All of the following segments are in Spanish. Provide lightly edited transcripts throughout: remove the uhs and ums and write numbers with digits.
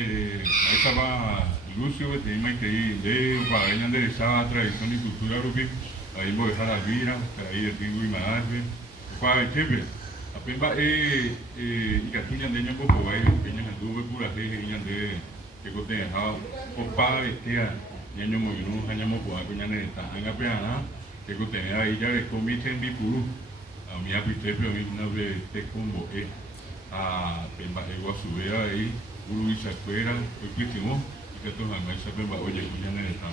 ahí estaba Lucio, que tenía que ir de para venir de esa tradición y cultura rupi, ahí voy a dejar la vira, ahí el pingo y madre, para el chepe. Apenas y que tú ya de ñapo por ahí, que ya anduve pura gente, ya de que te dejaba, o para este ya no muy no, ya no por ahí, ya no está, en la pena, que te ahí ya le comiste en mi puru, a mi apetito, a mí una vez te combo, pemba ego a su vez ahí, uru y se afuera, hoy critimos, y que estos jamás se pemba, oye, ya no está,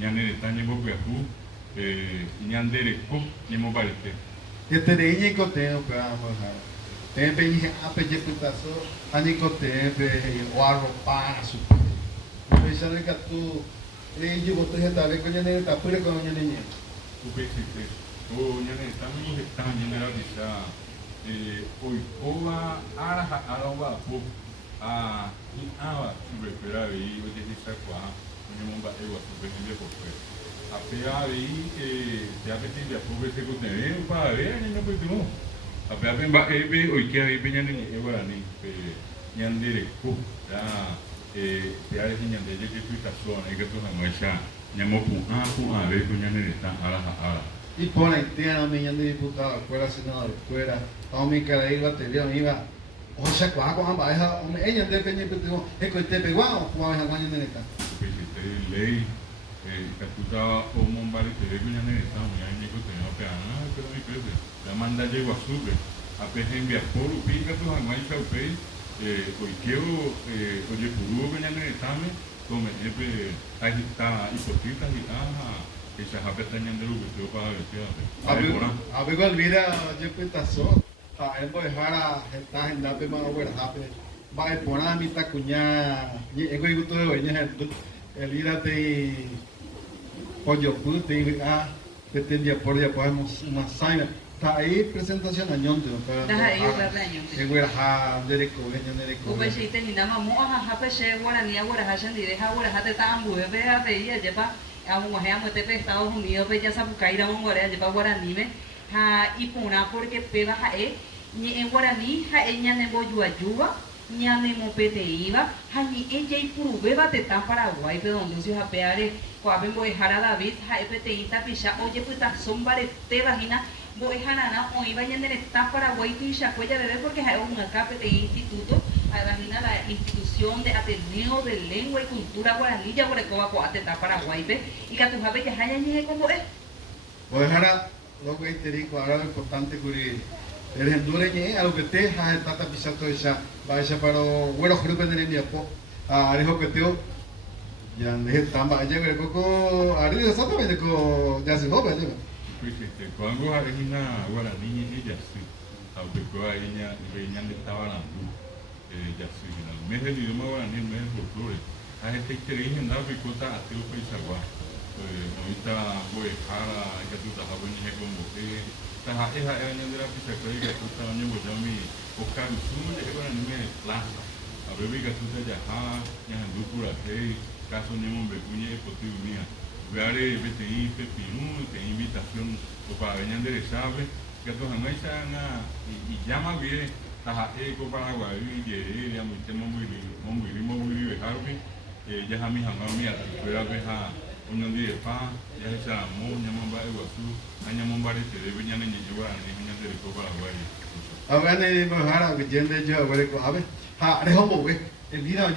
ya no está, ya no puede ju, ya no eres co, ya no parece. Que te de ñe cote o ka mo ha. Tempe ni ape je putaso, ani cote pe o arropa su. Pe sale ka tu e je bote ta ve ko ñane ta pure ko ñane ñe. Upexite, o ya no está, no está, ya no era dicha, hoy oba, ara oba, y sube, pero ahí, oye, dice cuá, oye, monba, ego, sube, y por fuera. Apea ahí, ya me tiene a pobre se contiene, para ver, ya no puede no. Apea pemba, hoy que ahí peñan en el guaraní, ñandere, ya, ya es ñandere que tú estás sola, que tú no es ya, ñamopu, a ver, tú ñandere está, ara. Y pone tía no me ñande diputado, fuera senador, fuera, a mi cara iba te dio iba. O sea, cuá cuá ba ha, ella de peñe putimo, e ko te pegua, cuá ha guañe neta. Lei, Catuta o Mombari, te debe ya en esta, muy año que tenía que pero mi pepe, la manda llegó a sube, a peje enviar por pica tu jamás y chaupe, hoy quiero, oye, puru que ya en esta, tome, ahí está, hipotita y esa japa está en el lugar, para ver qué hace. A ver, olvida, yo petazo, a él voy a dejar a esta agenda, pero no voy a dejar, va a poner a mi tacuña, y ego y gusto de hoy, el ir a te pollo pute, que te día por día podemos una saina. Está ahí presentación añón, Está ahí para año. que voy a dejar de recoger, de recoger. Pues si te ni mo ha peshe guaraní guarajan di deja guarajate tan bue ve a veía lleva a un guajea muete pe Estados Unidos pe ya sapucaira un guarea lleva guaraní me ha y puna porque pe baja ni en guaraní ha ella ne boyu ayuba ni a me mopete iba ha ni ella y puru beba te tan Paraguay pe donde se ha peare coaben voy a David ha epeteita picha oye puta son barete vagina voy a nana o iba yendo en esta Paraguay y ya cuella bebé porque hay un acape de instituto imagina la institución de Ateneo de Lengua y Cultura Guaraní ya por el coba está Paraguay ve y que tu jabe ya haya ni como es voy a dejar lo que te digo ahora lo importante que el hendureñe a lo que te ha estado pisando esa va esa para bueno grupo de niños a arijo que teo ya ne tamba ya que coco arijo exactamente co ya se va ya Cuando hay una guaraní ella sí, aunque ella venía de estaba la luz, ya sí, el mes del idioma guaraní, el mes del folclore, a gente que dije nada que cosa a ti lo pensaba, ahorita voy a dejar que tú estás hablando como que estás esa año de la pizza que tú estás hablando yo mi Oscar Sumo ya que guaraní me plaza, a ver que tú te ya andu por aquí, caso ni un becuña y posible mía. Veare BTI, Pepinú, que invitación para venir a enderezarle, que estos jamás y llama bien, a Eco Paraguay, y ya muy tema muy libre, ya a mi jamás mía, fuera veja, unión de paz, ya se amó, llaman para Iguazú, añamos varios que deben ya ni llevar a niños de Eco Paraguay. a ver ne me jara que yende yo a ver co a ver ha re homo we el día